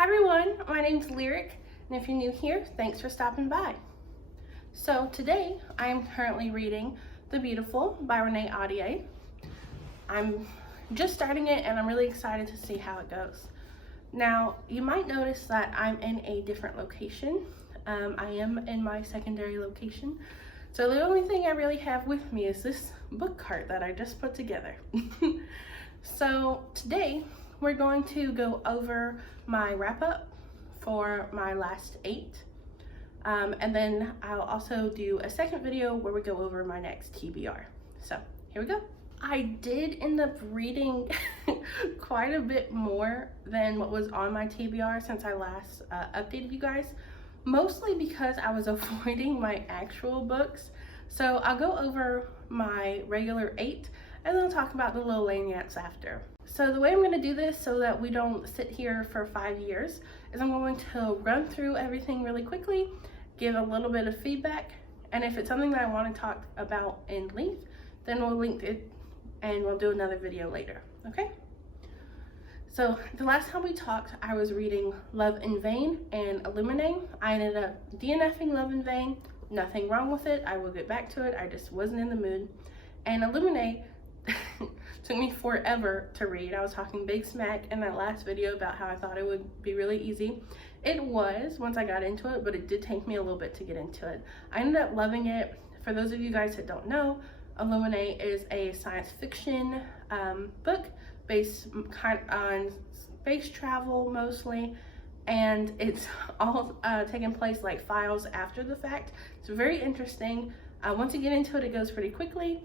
Hi everyone, my name's Lyric, and if you're new here, thanks for stopping by. So today, I am currently reading The Beautiful by Renee Ahdieh. I'm just starting it and I'm really excited to see how it goes. Now, you might notice that I'm in a different location. I am in my secondary location. So the only thing I really have with me is this book cart that I just put together. So today, we're going to go over my wrap up for my last 8. And then I'll also do a second video where we go over my next TBR. So here we go. I did end up reading quite a bit more than what was on my TBR since I last updated you guys, mostly because I was avoiding my actual books. So I'll go over my regular 8 and then I'll talk about the little lanyards after. So the way I'm going to do this so that we don't sit here for 5 years is I'm going to run through everything really quickly, give a little bit of feedback, and if it's something that I want to talk about in length, then we'll link it and we'll do another video later, okay? So the last time we talked, I was reading Love in Vain and Illuminae. I ended up DNFing Love in Vain. Nothing wrong with it. I will get back to it. I just wasn't in the mood. And Illuminae took me forever to read. I was talking big smack in that last video about how I thought it would be really easy. It was once I got into it, but it did take me a little bit to get into it. I ended up loving it. For those of you guys that don't know, Illuminae is a science fiction book based on space travel mostly, and it's all taking place like files after the fact. It's very interesting. Once you get into it, it goes pretty quickly.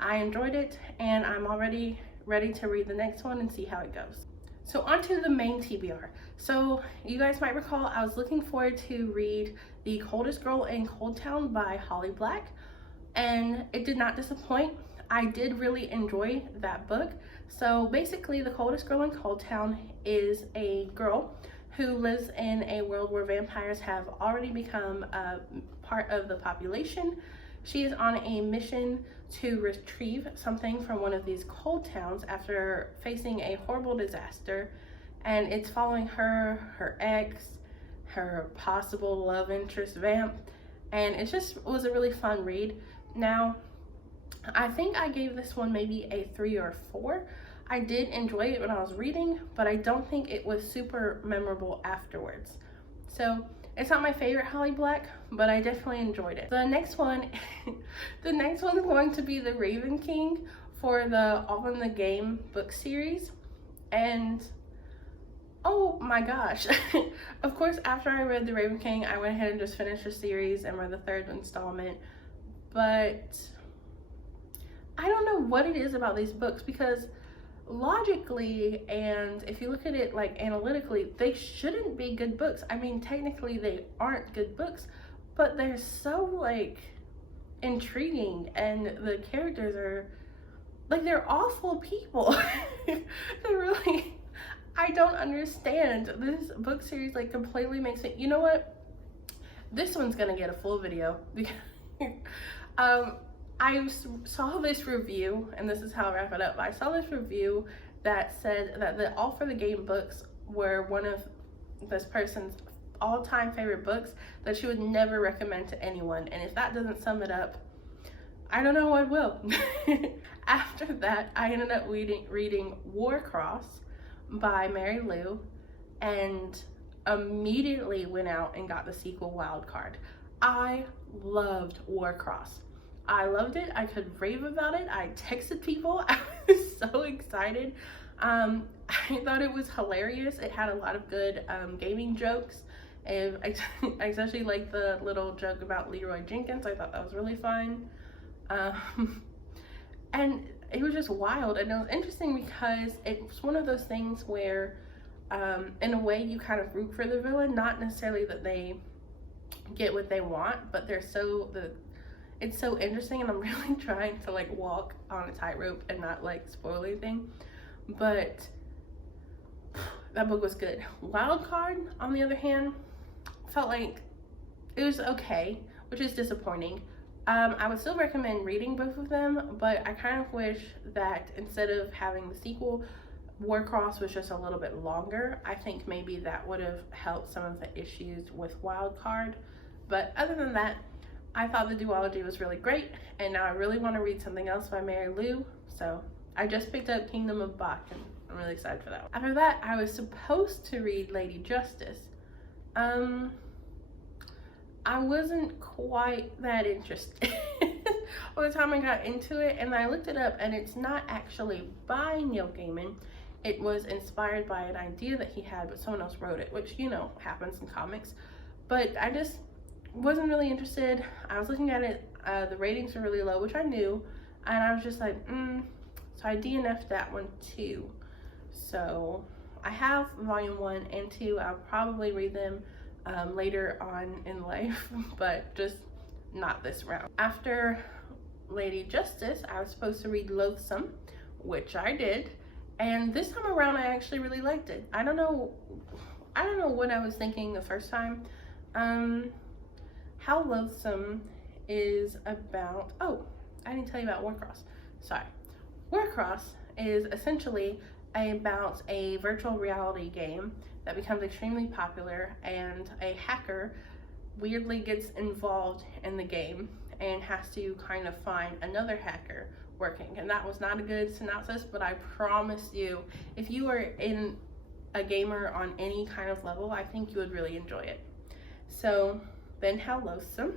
I enjoyed it, and I'm already ready to read the next one and see how it goes. So on to the main TBR. So you guys might recall I was looking forward to read The Coldest Girl in Cold Town by Holly Black, and it did not disappoint. I did really enjoy that book. So basically, The Coldest Girl in Cold Town is a girl who lives in a world where vampires have already become a part of the population. She is on a mission to retrieve something from one of these cold towns after facing a horrible disaster, and it's following her, her ex, her possible love interest vamp, and it just was a really fun read. Now, I think I gave this one maybe a 3 or 4. I did enjoy it when I was reading, but I don't think it was super memorable afterwards. So it's not my favorite Holly Black, but I definitely enjoyed it. The next one, the next one is going to be The Raven King for the All in the Game book series. And oh my gosh. Of course, after I read The Raven King, I went ahead and just finished the series and read the 3rd installment. But I don't know what it is about these books, because logically, and if you look at it like analytically, they shouldn't be good books. I mean, technically they aren't good books, but they're so like intriguing, and the characters are like, they're awful people. They're really, I don't understand. This book series like completely makes me, you know what, this one's gonna get a full video because I saw this review, and this is how I wrap it up. I saw this review that said that the All for the Game books were one of this person's all-time favorite books that she would never recommend to anyone. And if that doesn't sum it up, I don't know what will. After that, I ended up reading Warcross by Mary Lou, and immediately went out and got the sequel Wildcard. I loved Warcross. I loved it. I could rave about it. I texted people. I was so excited. I thought it was hilarious. It had a lot of good gaming jokes. And I especially like the little joke about Leroy Jenkins. I thought that was really fun. And it was just wild. And it was interesting because it's one of those things where in a way you kind of root for the villain. Not necessarily that they get what they want, but they're it's so interesting, and I'm really trying to like walk on a tightrope and not like spoil anything. But that book was good. Wildcard, on the other hand, felt like it was okay, which is disappointing. I would still recommend reading both of them, but I kind of wish that instead of having the sequel, Warcross was just a little bit longer, I think maybe that would have helped some of the issues with Wildcard. But other than that, I thought the duology was really great, and now I really want to read something else by Mary Lou, so I just picked up Kingdom of Bach, and I'm really excited for that one. After that, I was supposed to read Lady Justice. I wasn't quite that interested by the time I got into it, and I looked it up, and it's not actually by Neil Gaiman. It was inspired by an idea that he had, but someone else wrote it, which, you know, happens in comics. But I just wasn't really interested. I was looking at it, the ratings were really low, which I knew, and I was just like, so I DNF'd that one too. So I have volume 1 and 2. I'll probably read them later on in life, but just not this round. After Lady Justice, I was supposed to read Loathsome, which I did, and this time around I actually really liked it. I don't know what I was thinking the first time. How Loathsome is about, oh, I didn't tell you about Warcross, sorry. Warcross is essentially about a virtual reality game that becomes extremely popular, and a hacker weirdly gets involved in the game and has to kind of find another hacker working. And that was not a good synopsis, but I promise you, if you are in a gamer on any kind of level, I think you would really enjoy it. So then How Loathsome.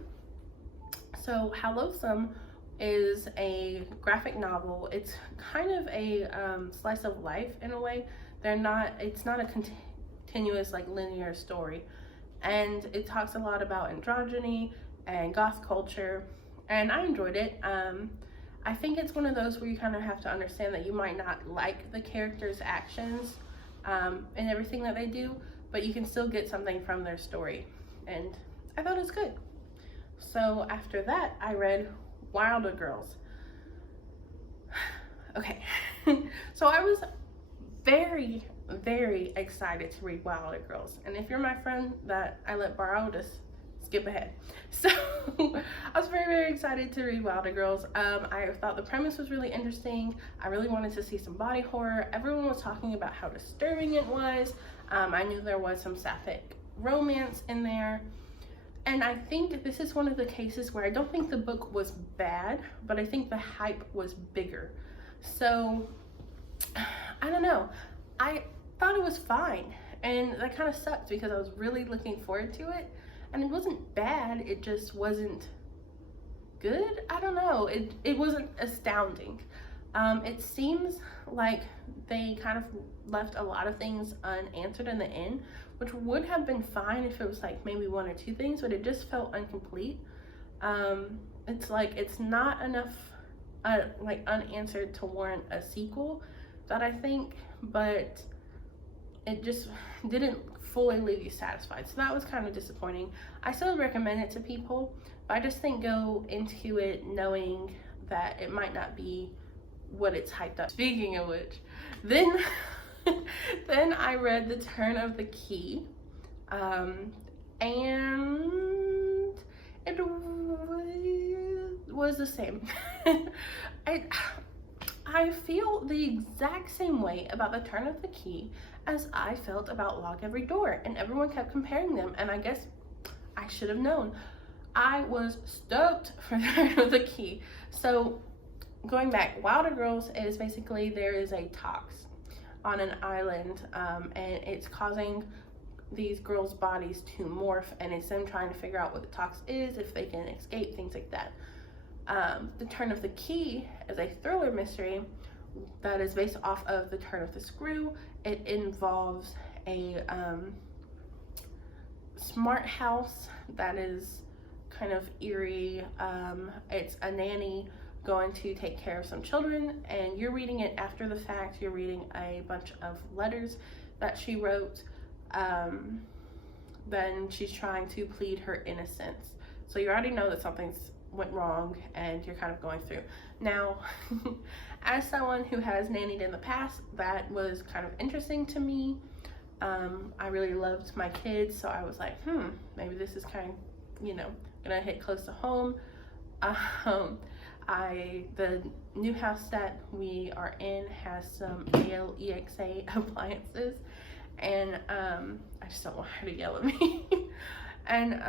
So How Loathsome is a graphic novel. It's kind of a slice of life in a way. It's not a continuous like linear story, and it talks a lot about androgyny and goth culture, and I enjoyed it. I think it's one of those where you kind of have to understand that you might not like the characters' actions and everything that they do, but you can still get something from their story, and I thought it was good. So after that, I read Wilder Girls. Okay, so I was very, very excited to read Wilder Girls, and if you're my friend that I let borrow, just skip ahead. So I was very, very excited to read Wilder Girls. I thought the premise was really interesting. I really wanted to see some body horror. Everyone was talking about how disturbing it was. I knew there was some sapphic romance in there. And I think this is one of the cases where I don't think the book was bad, but I think the hype was bigger. So, I don't know. I thought it was fine, and that kind of sucked because I was really looking forward to it, and it wasn't bad, it just wasn't good. I don't know. It wasn't astounding. It seems like they kind of left a lot of things unanswered in the end, which would have been fine if it was like maybe 1 or 2 things, but it just felt incomplete. It's like it's not enough like unanswered to warrant a sequel, that I think, but it just didn't fully leave you satisfied, so that was kind of disappointing. I still recommend it to people, but I just think go into it knowing that it might not be what it's hyped up. Speaking of which, then I read The Turn of the Key, and it was the same. I feel the exact same way about The Turn of the Key as I felt about Lock Every Door, and everyone kept comparing them, and I guess I should have known. I was stoked for The Turn of the Key. So going back, Wilder Girls is basically there is a tox on an island, and it's causing these girls' bodies to morph, and it's them trying to figure out what the tox is, if they can escape, things like that. The Turn of the Key is a thriller mystery that is based off of The Turn of the Screw. It involves a smart house that is kind of eerie. It's a nanny going to take care of some children, and you're reading it after the fact. You're reading a bunch of letters that she wrote. Then she's trying to plead her innocence. So you already know that something's went wrong, and you're kind of going through. Now, as someone who has nannied in the past, that was kind of interesting to me. I really loved my kids, so I was like, maybe this is kind of, gonna hit close to home. The new house that we are in has some Alexa appliances, and I just don't want her to yell at me. And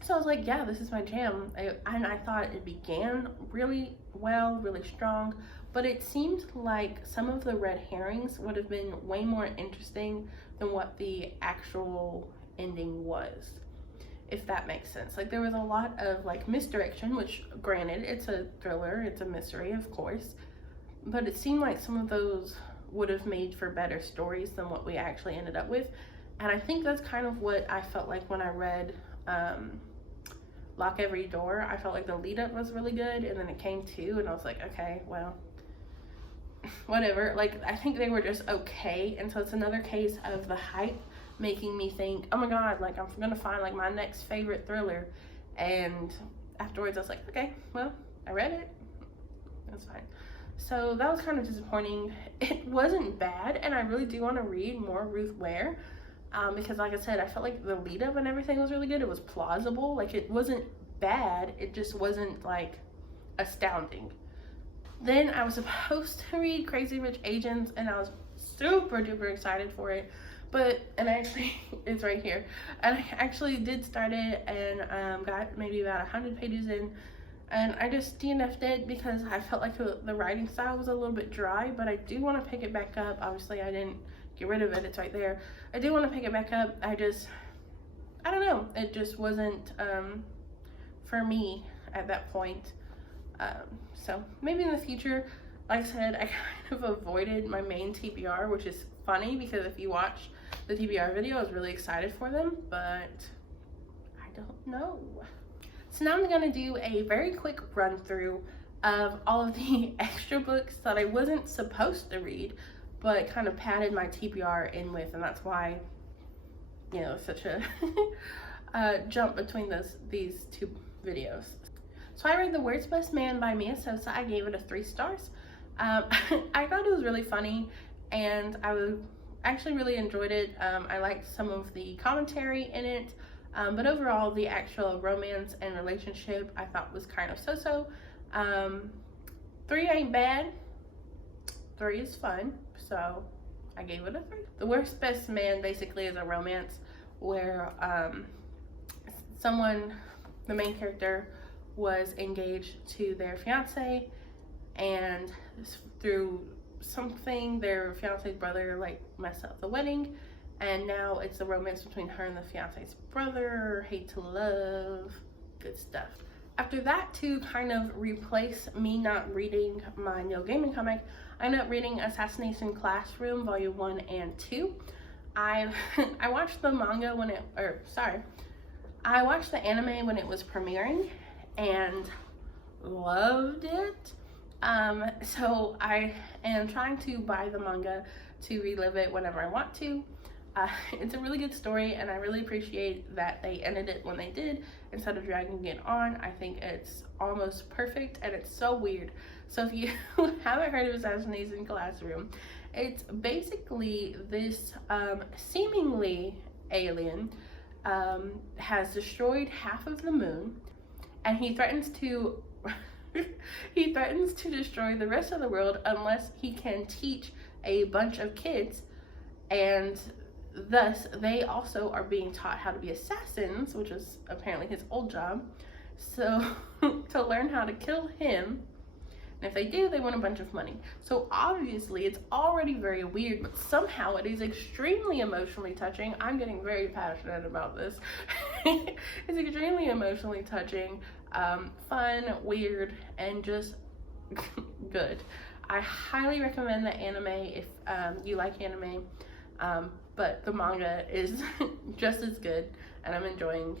so I was like, yeah, this is my jam. And I thought it began really well, really strong, but it seemed like some of the red herrings would have been way more interesting than what the actual ending was, if that makes sense. Like, there was a lot of like misdirection, which granted, it's a thriller, it's a mystery, of course, but it seemed like some of those would have made for better stories than what we actually ended up with. And I think that's kind of what I felt like when I read Lock Every Door. I felt like the lead up was really good, and then it came to, and I was like, okay, well, whatever. Like, I think they were just okay. And so it's another case of the hype making me think, oh my god, like, I'm gonna find like my next favorite thriller. And afterwards I was like, okay, well, I read it, that's fine. So that was kind of disappointing. It wasn't bad, and I really do want to read more Ruth Ware, because like I said, I felt like the lead up and everything was really good. It was plausible. Like, it wasn't bad, it just wasn't like astounding. Then I was supposed to read Crazy Rich Asians, and I was super duper excited for it, and actually it's right here, and I actually did start it and got maybe about 100 pages in, and I just DNF'd it because I felt like the writing style was a little bit dry. But I do want to pick it back up. Obviously I didn't get rid of it, it's right there. I do want to pick it back up. I don't know, it just wasn't for me at that point. So maybe in the future. Like I said, I kind of avoided my main TBR, which is funny because if you watch the TBR video, I was really excited for them, but I don't know. So now I'm gonna do a very quick run through of all of the extra books that I wasn't supposed to read, but kind of padded my TBR in with, and that's why, you know, such a jump between these two videos. So I read The World's Best Man by Mia Sosa. I gave it a 3 stars. I thought it was really funny, and I actually really enjoyed it. I liked some of the commentary in it, but overall the actual romance and relationship I thought was kind of so-so. 3 ain't bad, 3 is fun, so I gave it a 3. The World's Best Man basically is a romance where the main character was engaged to their fiance, and through something their fiance's brother like messed up the wedding, and now it's a romance between her and the fiance's brother. Hate to love, good stuff. After that, to kind of replace me not reading my Neil Gaiman comic, I ended up reading Assassination Classroom Volume 1 and 2. I watched the manga I watched the anime when it was premiering and loved it. So I am trying to buy the manga to relive it whenever I want to. It's a really good story, and I really appreciate that they ended it when they did instead of dragging it on. I think it's almost perfect, and it's so weird. So if you haven't heard of Assassination Classroom, it's basically this seemingly alien has destroyed half of the moon, and he threatens to destroy the rest of the world unless he can teach a bunch of kids, and thus they also are being taught how to be assassins, which is apparently his old job, so to learn how to kill him, and if they do, they win a bunch of money. So obviously it's already very weird, but somehow it is extremely emotionally touching. I'm getting very passionate about this. It's extremely emotionally touching, fun, weird, and just good. I highly recommend the anime if you like anime, but the manga is just as good, and I'm enjoying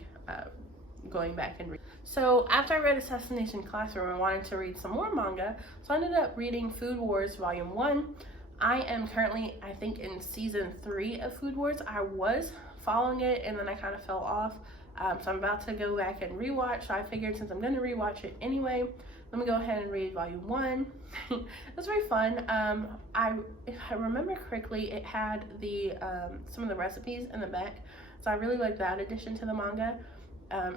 going back and reading. So after I read Assassination Classroom, I wanted to read some more manga, so I ended up reading Food Wars Volume 1. I am currently, I think, in season 3 of Food Wars. I was following it, and then I kind of fell off, so I'm about to go back and rewatch. So I figured, since I'm going to rewatch it anyway, let me go ahead and read Volume 1. It was very fun. If I remember correctly, it had some of the recipes in the back, so I really liked that addition to the manga.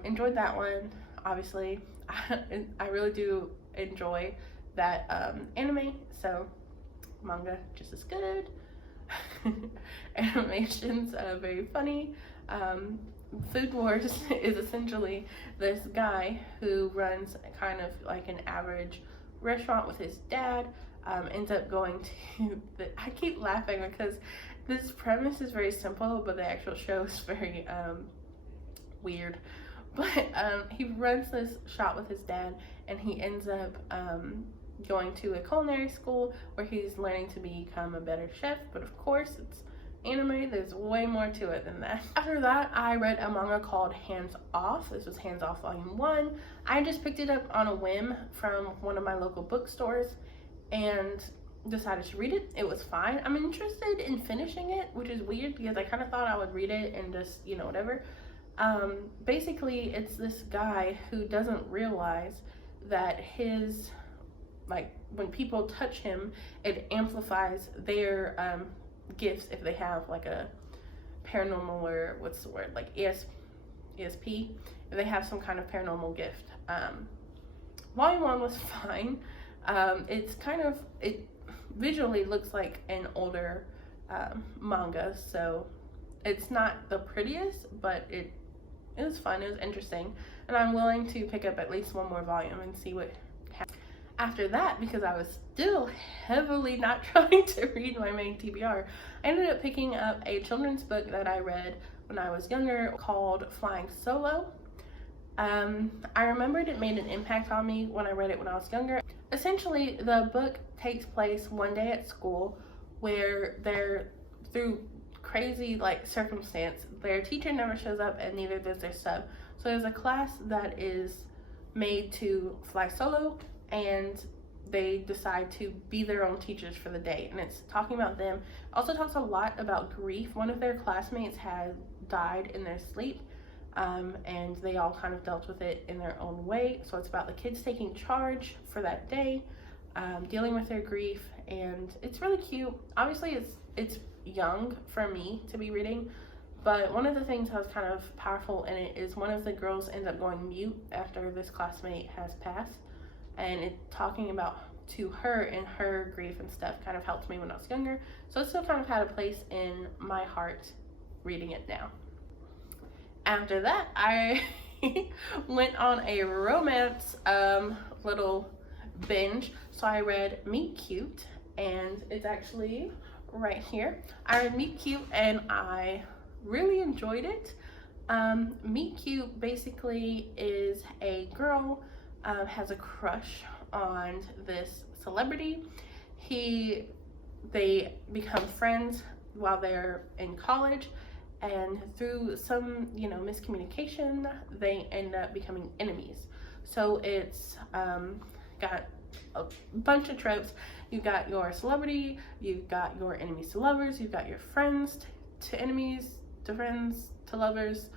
Enjoyed that one. obviously I really do enjoy that anime, so manga just as good. Animation's very funny. Food Wars is essentially this guy who runs kind of like an average restaurant with his dad. Ends up going to I keep laughing because this premise is very simple, but the actual show is very weird. But he runs this shop with his dad, and he ends up going to a culinary school where he's learning to become a better chef. But of course, it's anime, there's way more to it than that. After that, I read a manga called Hands Off. This was Hands Off Volume 1. I just picked it up on a whim from one of my local bookstores and decided to read it. It was fine. I'm interested in finishing it, which is weird because I kind of thought I would read it and just, you know, whatever. Basically, it's this guy who doesn't realize that his, like, when people touch him, it amplifies their gifts if they have like a paranormal, or what's the word, like ESP, if they have some kind of paranormal gift. Volume 1 was fine. It's kind of, it visually looks like an older manga, so it's not the prettiest, but it was fun, it was interesting, and I'm willing to pick up at least one more volume and see what happens. After that, because I was still heavily not trying to read my main TBR, I ended up picking up a children's book that I read when I was younger called Flying Solo. I remembered it made an impact on me when I read it when I was younger. Essentially, the book takes place one day at school where they're, through crazy like circumstance, their teacher never shows up and neither does their sub. So there's a class that is made to fly solo, and they decide to be their own teachers for the day, and it's talking about them. Also talks a lot about grief. One of their classmates had died in their sleep, and they all kind of dealt with it in their own way. So it's about the kids taking charge for that day, dealing with their grief, and it's really cute. Obviously it's young for me to be reading, but one of the things that was kind of powerful in it is one of the girls ends up going mute after this classmate has passed, and it talking about to her and her grief and stuff kind of helped me when I was younger, so it still kind of had a place in my heart reading it now. After that, I went on a romance little binge, so I read Meet Cute, and it's actually right here. I read Meet Cute and I really enjoyed it. Meet Cute basically is a girl has a crush on this celebrity. They become friends while they're in college, and through some, you know, miscommunication, they end up becoming enemies. So it's got a bunch of tropes. You've got your celebrity, you've got your enemies to lovers, you've got your friends to enemies, to friends, to lovers.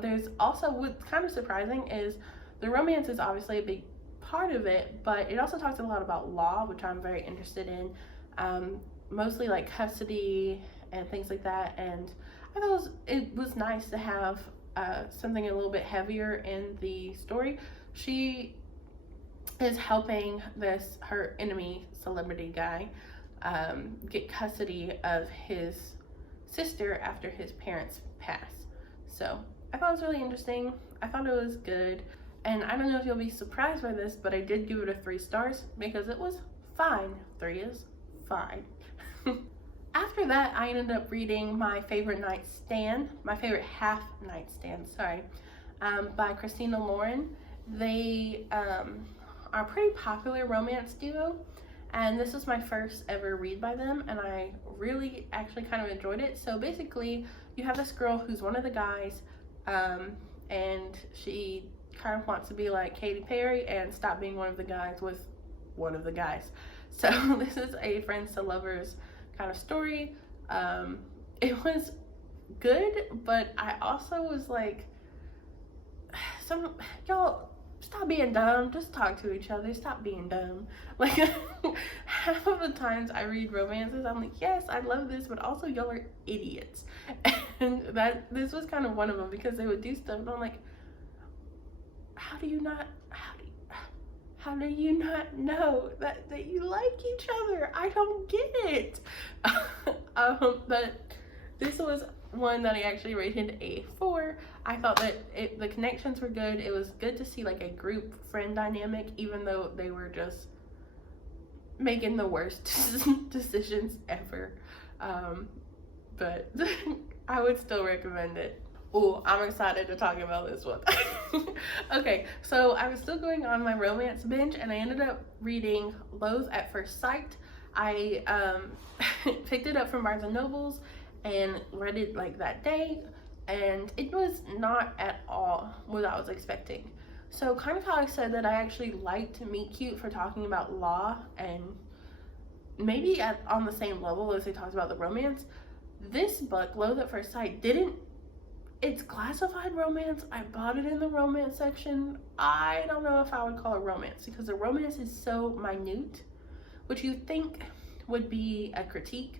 There's also, what's kind of surprising is the romance is obviously a big part of it, but it also talks a lot about law, which I'm very interested in. Mostly like custody and things like that, and I thought it was nice to have something a little bit heavier in the story. She is helping her enemy celebrity guy get custody of his sister after his parents pass. So I thought it was really interesting. I thought it was good, and I don't know if you'll be surprised by this, but I did give it a 3 stars because it was fine. 3 is fine. After that, I ended up reading My Favorite Nightstand, My Favorite Half Nightstand, sorry, by Christina Lauren. They are a pretty popular romance duo, and this was my first ever read by them, and I really actually kind of enjoyed it. So basically, you have this girl who's one of the guys, and she kind of wants to be like Katy Perry and stop being one of the guys with one of the guys. So this is a friends to lovers kind of story. It was good, but I also was like, y'all stop being dumb, just talk to each other, stop being dumb. Like half of the times I read romances, I'm like, yes, I love this, but also y'all are idiots. And this was kind of one of them, because they would do stuff and I'm like, do you not know that you like each other? I don't get it. But this was one that I actually rated a 4. I thought that the connections were good. It was good to see like a group friend dynamic, even though they were just making the worst decisions ever. But I would still recommend it. Oh, I'm excited to talk about this one. Okay, so I was still going on my romance binge, and I ended up reading Loathe at First Sight. I picked it up from Barnes & Nobles and read it like that day, and it was not at all what I was expecting. So kind of how I said that I actually liked Meet Cute for talking about law and maybe on the same level as they talked about the romance, this book, Loathe at First Sight, it's classified romance. I bought it in the romance section. I don't know if I would call it romance because the romance is so minute, which you think would be a critique,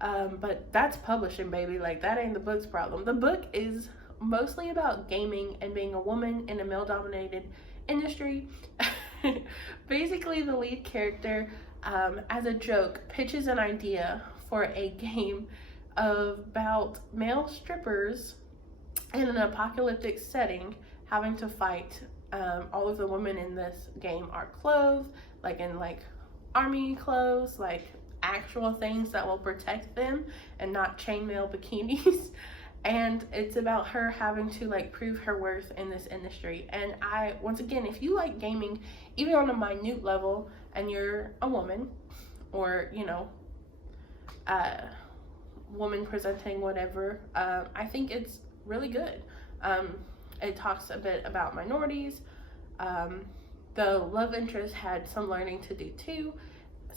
but that's publishing, baby. Like, that ain't the book's problem. The book is mostly about gaming and being a woman in a male-dominated industry. Basically, the lead character, as a joke, pitches an idea for a game about male strippers in an apocalyptic setting having to fight. All of the women in this game are clothed, like in like army clothes, like actual things that will protect them and not chainmail bikinis. And it's about her having to like prove her worth in this industry. And once again, if you like gaming, even on a minute level, and you're a woman, or woman presenting whatever, I think it's really good. It talks a bit about minorities. The love interest had some learning to do too.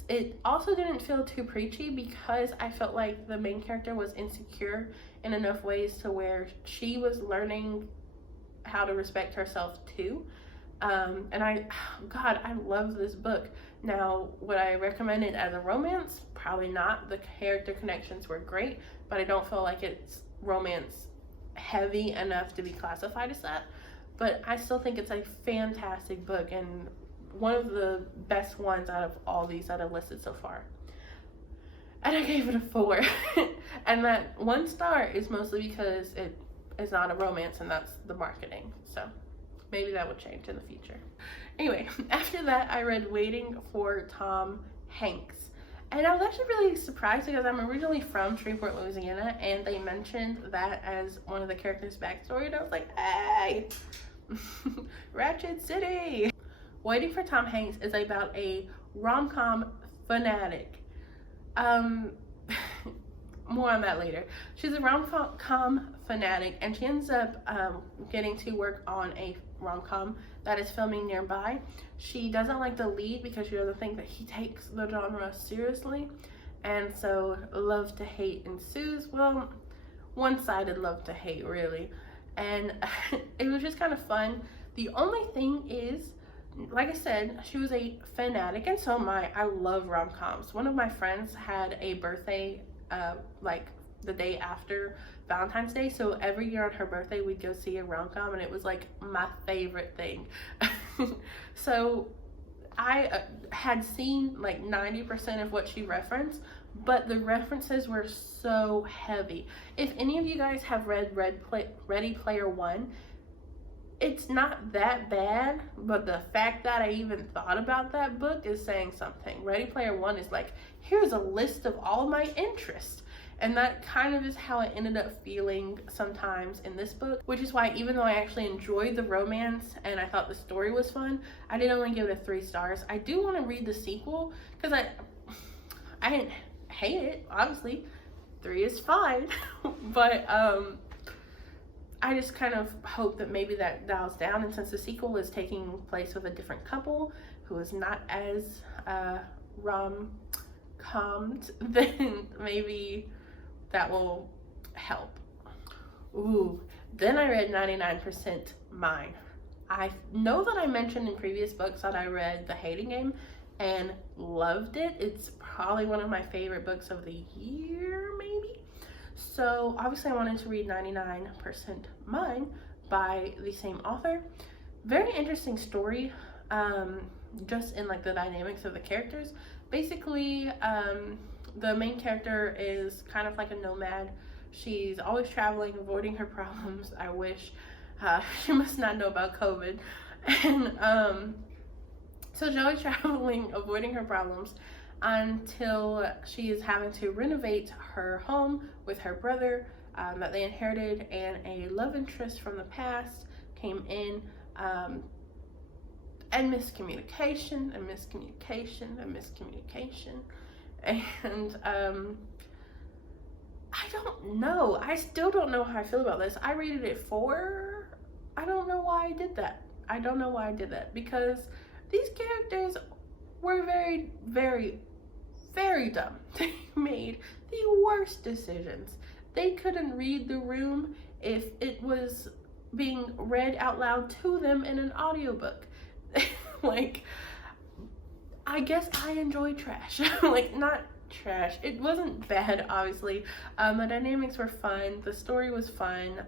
It also didn't feel too preachy because I felt like the main character was insecure in enough ways to where she was learning how to respect herself too. And I love this book. Now, would I recommend it as a romance? Probably not. The character connections were great, but I don't feel like it's romance heavy enough to be classified as that. But I still think it's a fantastic book and one of the best ones out of all these that I've listed so far. And I gave it a 4. And that 1 star is mostly because it is not a romance, and that's the marketing. So maybe that would change in the future. Anyway, after that I read Waiting for Tom Hanks. And I was actually really surprised because I'm originally from Shreveport, Louisiana, and they mentioned that as one of the characters' backstory, and I was like, hey, Ratchet City. Waiting for Tom Hanks is about a rom-com fanatic. More on that later. She's a rom-com fanatic, and she ends up getting to work on a rom-com that is filming nearby. She doesn't like the lead because she doesn't think that he takes the genre seriously, and so love to hate ensues. Well, one-sided love to hate, really. And it was just kind of fun. The only thing is, like I said, she was a fanatic, and so am I. I love rom-coms. One of my friends had a birthday like the day after Valentine's Day, so every year on her birthday we'd go see a rom-com, and it was like my favorite thing. So I had seen like 90% of what she referenced, but the references were so heavy. If any of you guys have read Ready Player One, it's not that bad, but the fact that I even thought about that book is saying something. Ready Player One is like, here's a list of all my interests. And that kind of is how I ended up feeling sometimes in this book, which is why even though I actually enjoyed the romance and I thought the story was fun, I did only give it a 3 stars. I do want to read the sequel because I didn't hate it, obviously. 3 is fine. But I just kind of hope that maybe that dials down, and since the sequel is taking place with a different couple who is not as rom-commed, then maybe that will help. Ooh, then I read 99% Mine. I know that I mentioned in previous books that I read The Hating Game and loved it. It's probably one of my favorite books of the year, maybe. So obviously I wanted to read 99% Mine by the same author. very interesting story, just in like the dynamics of the characters. Basically, the main character is kind of like a nomad. She's always traveling, avoiding her problems. I wish. She must not know about COVID. And so she's always traveling, avoiding her problems, until she is having to renovate her home with her brother that they inherited, and a love interest from the past came in, and miscommunication, and I don't know. I still don't know how I feel about this. I rated it 4. I don't know why I did that. Because these characters were very, very, very dumb. They made the worst decisions. They couldn't read the room if it was being read out loud to them in an audiobook. Like, I guess I enjoy trash. Like, not trash. It wasn't bad, obviously. The dynamics were fun. The story was fun.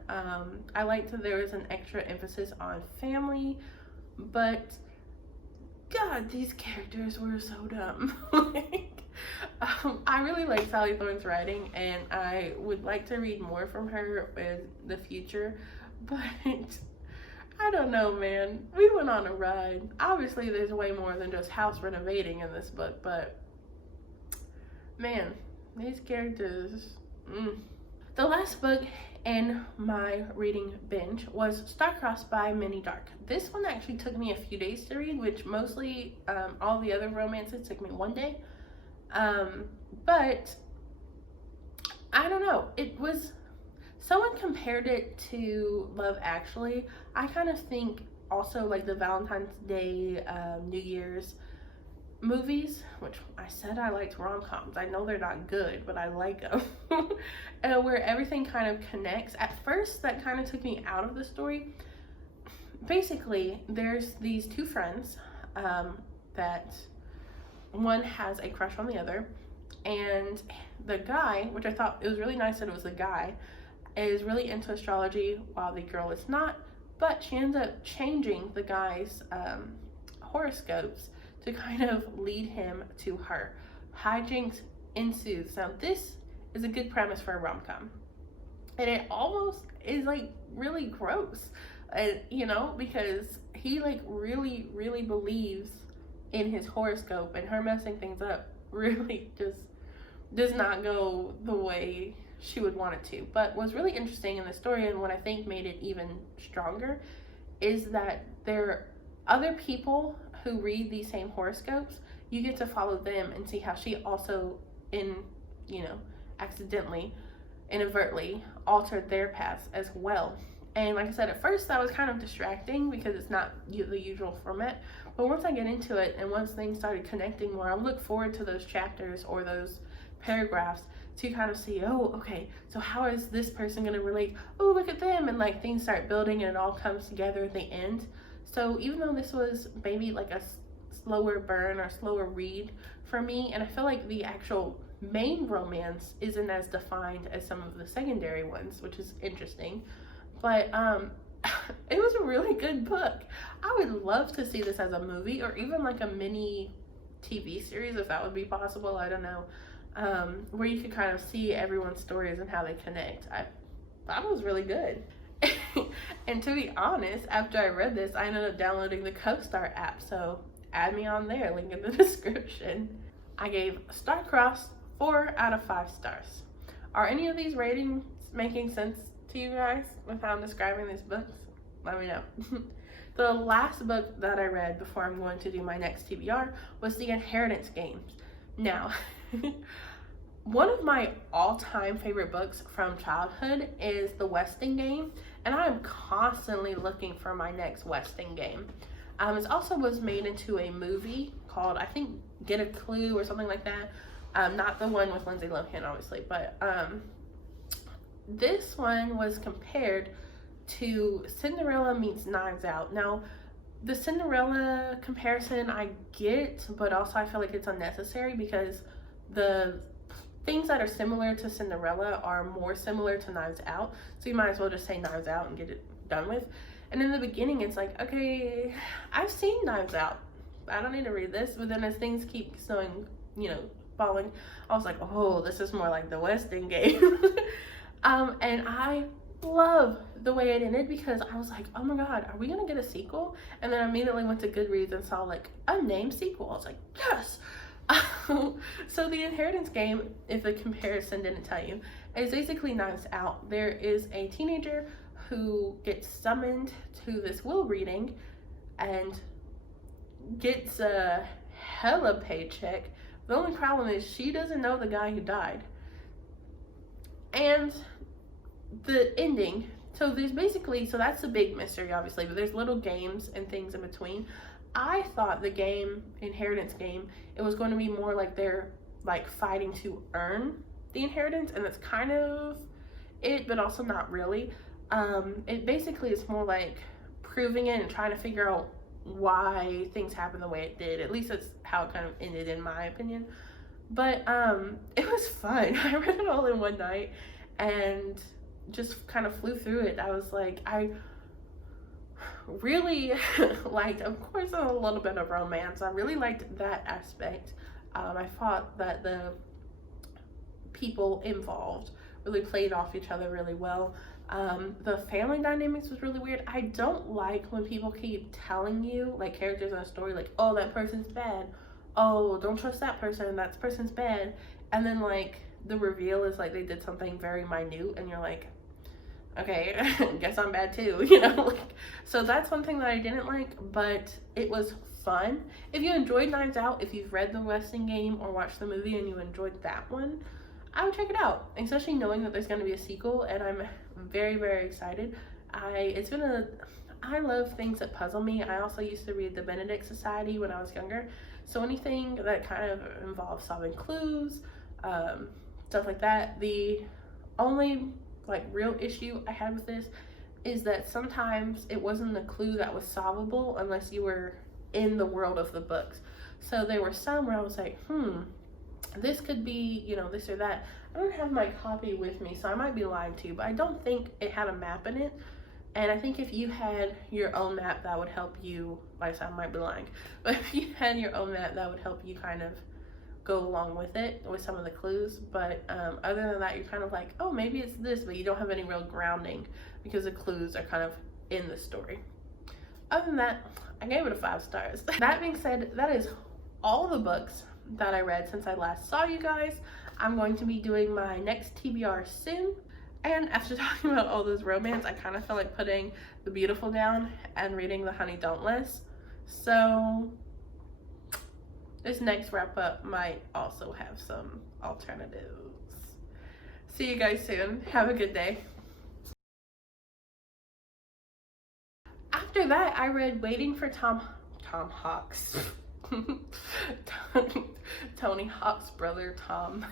I liked that there was an extra emphasis on family, but God, these characters were so dumb. Like, I really like Sally Thorne's writing, and I would like to read more from her in the future, but I don't know, man. We went on a ride. Obviously, there's way more than just house renovating in this book, but man, these characters. The last book in my reading binge was Star-Crossed by Minnie Dark. This one actually took me a few days to read, which mostly all the other romances took me one day. But I don't know. It was, someone compared it to Love Actually. I kind of think also like the Valentine's Day, New Year's movies, which I said I liked rom-coms. I know they're not good, but I like them. And where everything kind of connects. At first, that kind of took me out of the story. Basically, there's these two friends that one has a crush on the other, and the guy, which I thought it was really nice that it was the guy, is really into astrology while the girl is not, but she ends up changing the guy's horoscopes to kind of lead him to her. Hijinks ensues. Now this is a good premise for a rom-com, and it almost is like really gross, you know, because he like really believes in his horoscope, and her messing things up really just does not go the way she would want it to. But what's really interesting in the story, and what I think made it even stronger, is that there are other people who read these same horoscopes. You get to follow them and see how she also, accidentally, inadvertently altered their paths as well. And like I said, at first that was kind of distracting because it's not the usual format. But once I get into it, and once things started connecting more, I look forward to those chapters or those paragraphs to kind of see, oh, okay, so how is this person going to relate? Oh, look at them. And like things start building and it all comes together at the end. So even though this was maybe like a slower burn or slower read for me, and I feel like the actual main romance isn't as defined as some of the secondary ones, which is interesting. But it was a really good book. I would love to see this as a movie, or even like a mini TV series, if that would be possible. I don't know. Where you could kind of see everyone's stories and how they connect. I thought it was really good. And to be honest, after I read this, I ended up downloading the CoStar app, so add me on there, link in the description. I gave Star-Crossed 4 out of 5 stars. Are any of these ratings making sense to you guys with how I'm describing these books? Let me know. The last book that I read before I'm going to do my next TBR was The Inheritance Games. Now, one of my all-time favorite books from childhood is The Westing Game, and I am constantly looking for my next Westing game. It also was made into a movie called, I think, Get a Clue or something like that. Not the one with Lindsay Lohan, obviously, but this one was compared to Cinderella meets Knives Out. Now, the Cinderella comparison I get, but also I feel like it's unnecessary because the things that are similar to Cinderella are more similar to Knives Out. So you might as well just say Knives Out and get it done with. And in the beginning, it's like, okay, I've seen Knives Out. I don't need to read this. But then as things keep snowing, falling, I was like, oh, this is more like the West End game. And I love the way it ended because I was like, oh my god, are we gonna get a sequel? And then I immediately went to Goodreads and saw like a named sequel. I was like, yes. So the Inheritance Game, if the comparison didn't tell you, is basically Knives Out. There is a teenager who gets summoned to this will reading and gets a hella paycheck. The only problem is she doesn't know the guy who died. And the ending, so there's basically, so that's a big mystery obviously, but there's little games and things in between. I thought the game, Inheritance Game, it was going to be more like they're like fighting to earn the inheritance, and that's kind of it, but also not really. It basically is more like proving it and trying to figure out why things happened the way it did. At least that's how it kind of ended in my opinion. But it was fun. I read it all in one night and just kind of flew through it. I was like, I really liked, of course, a little bit of romance. I really liked that aspect. I thought that the people involved really played off each other really well. The family dynamics was really weird. I don't like when people keep telling you, like, characters in a story, like, oh, that person's bad. Oh, don't trust that person. That person's bad. And then, like, the reveal is, like, they did something very minute, and you're like, okay, guess I'm bad too, like, so that's one thing that I didn't like, but it was fun. If you enjoyed Knives Out, if you've read the West End Game or watched the movie and you enjoyed that one, I would check it out, especially knowing that there's going to be a sequel, and I'm very, very excited. I love things that puzzle me. I also used to read the Benedict Society when I was younger, so anything that kind of involves solving clues, stuff like that. The only like real issue I had with this is that sometimes it wasn't a clue that was solvable unless you were in the world of the books. So there were some where I was like, this could be, this or that. I don't have my copy with me, so I might be lying to you, but I don't think it had a map in it. And I think if you had your own map, that would help you, like I said, I might be lying, but if you had your own map, that would help you kind of go along with it, with some of the clues. But other than that, you're kind of like, oh, maybe it's this, but you don't have any real grounding because the clues are kind of in the story. Other than that, I gave it a 5 stars. That being said, that is all the books that I read since I last saw you guys. I'm going to be doing my next TBR soon, and after talking about all this romance, I kind of feel like putting The Beautiful down and reading The Honey Dauntless. So this next wrap up might also have some alternatives. See you guys soon. Have a good day. After that, I read Waiting for Tom Hawks. Tony Hawk's brother, Tom.